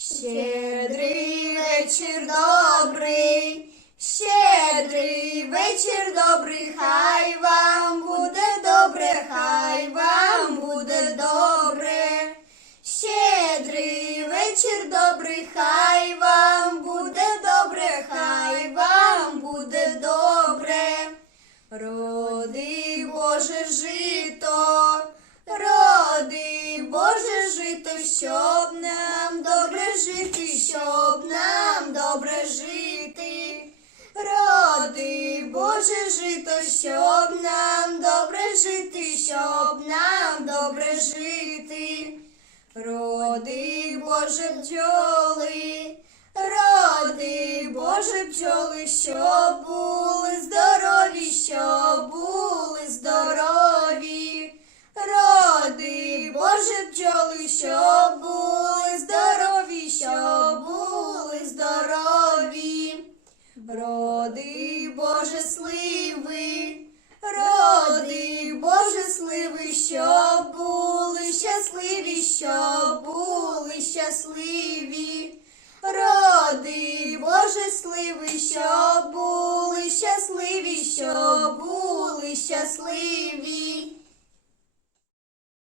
Щедрий вечір добрий, щедрий вечір добрий, хай вам буде добре, хай вам буде добре. Щедрий вечір добрий, хай вам буде добре, хай вам буде добре. Роди Боже жито, роди Боже жито, щоб нам добре жити, щоб нам добре жити. Роди Боже жито, щоб нам добре жити, щоб нам добре жити. Роди Боже бджоли, роди Боже бджоли, щоб Роди Боже сливи, роди Боже сливи, щоб були щасливі, щоб були щасливі. Роди Боже сливи, щоб були щасливі, щоб були щасливі.